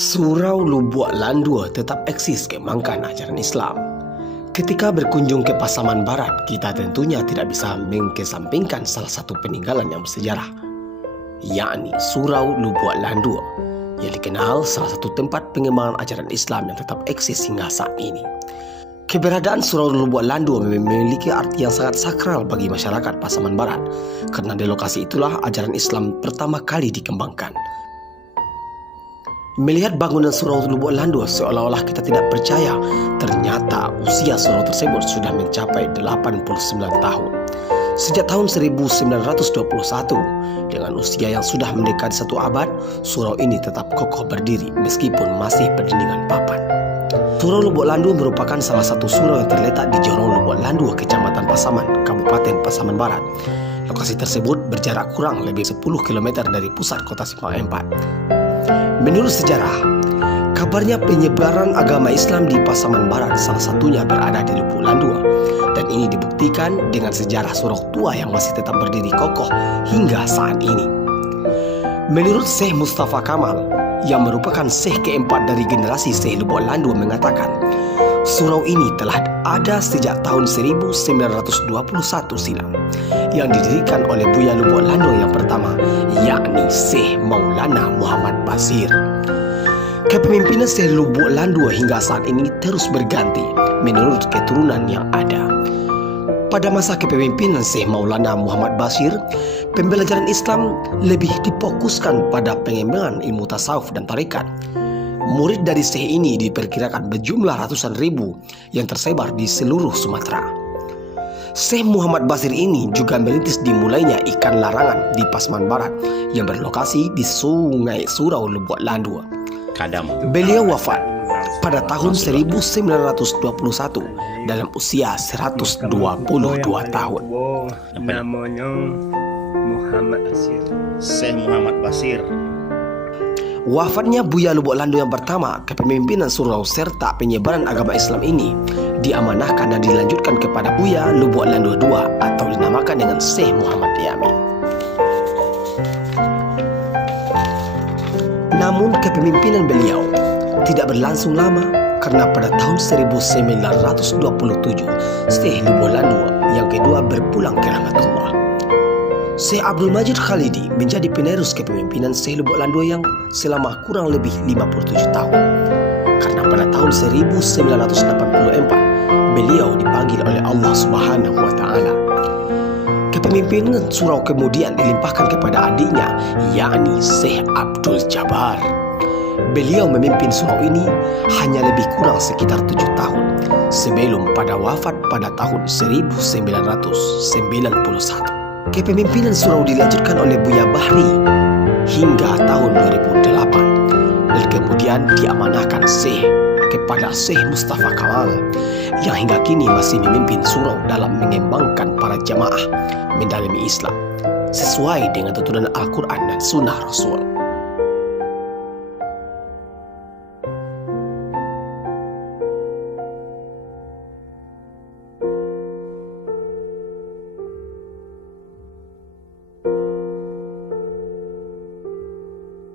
Surau Lubuk Landua tetap eksis kembangkan ajaran Islam. Ketika berkunjung ke Pasaman Barat, kita tentunya tidak bisa mengesampingkan salah satu peninggalan yang bersejarah, yakni Surau Lubuk Landua, yang dikenal salah satu tempat pengembangan ajaran Islam yang tetap eksis hingga saat ini. Keberadaan Surau Lubuk Landua memiliki arti yang sangat sakral bagi masyarakat Pasaman Barat, karena di lokasi itulah ajaran Islam pertama kali dikembangkan. Melihat bangunan Surau Lubuk Landua seolah-olah kita tidak percaya, ternyata usia surau tersebut sudah mencapai 89 tahun. Sejak tahun 1921, dengan usia yang sudah mendekati 1 abad, surau ini tetap kokoh berdiri meskipun masih berdindingan papan. Surau Lubuk Landua merupakan salah satu surau yang terletak di Jorong Lubuk Landua, Kecamatan Pasaman, Kabupaten Pasaman Barat. Lokasi tersebut berjarak kurang lebih 10 km dari pusat kota Simpang Empat. Menurut sejarah, kabarnya penyebaran agama Islam di Pasaman Barat salah satunya berada di Lubuk Landua, dan ini dibuktikan dengan sejarah surau tua yang masih tetap berdiri kokoh hingga saat ini. Menurut Syekh Mustafa Kamal, yang merupakan Syekh keempat dari generasi Syekh Lubuk Landua, mengatakan surau ini telah ada sejak tahun 1921 silam, yang didirikan oleh Buya Lubuk Landua yang pertama, yakni Syekh Maulana Muhammad Basir. Kepemimpinan Syekh Lubuk Landua hingga saat ini terus berganti menurut keturunan yang ada. Pada masa kepemimpinan Syekh Maulana Muhammad Basir, pembelajaran Islam lebih difokuskan pada pengembangan ilmu tasawuf dan tarekat. Murid dari Syekh ini diperkirakan berjumlah ratusan ribu yang tersebar di seluruh Sumatera. Syekh Muhammad Basir ini juga merintis dimulainya ikan larangan di Pasaman Barat yang berlokasi di Sungai Surau Lubuk Landua. Beliau wafat pada tahun 1921 dalam usia 122 tahun. Namanya Muhammad Basir. Syekh Muhammad Basir. Wafatnya Buya Lubuk Landua yang pertama, kepemimpinan surau serta penyebaran agama Islam ini diamanahkan dan dilanjutkan kepada Buya Lubuk Landua II atau dinamakan dengan Syekh Muhammad Yamin. Namun kepemimpinan beliau tidak berlangsung lama, karena pada tahun 1927 Syekh Lubuk Landua yang kedua berpulang ke rahmatullah. Syekh Abdul Majid Khalidi menjadi penerus kepemimpinan Syekh Lubuk Landua yang selama kurang lebih 57 tahun. Karena pada tahun 1984 beliau dipanggil oleh Allah Subhanahu wa taala. Kepemimpinan surau kemudian dilimpahkan kepada adiknya, yakni Syekh Abdul Jabbar. Beliau memimpin surau ini hanya lebih kurang sekitar 7 tahun sebelum pada wafat pada tahun 1991. Kepemimpinan surau dilanjutkan oleh Buya Bahri hingga tahun 2008, dan kemudian diamanahkan Syekh kepada Syekh Mustafa Kamal yang hingga kini masih memimpin surau dalam mengembangkan para jamaah mendalami Islam sesuai dengan tuntunan Al-Quran dan Sunnah Rasul.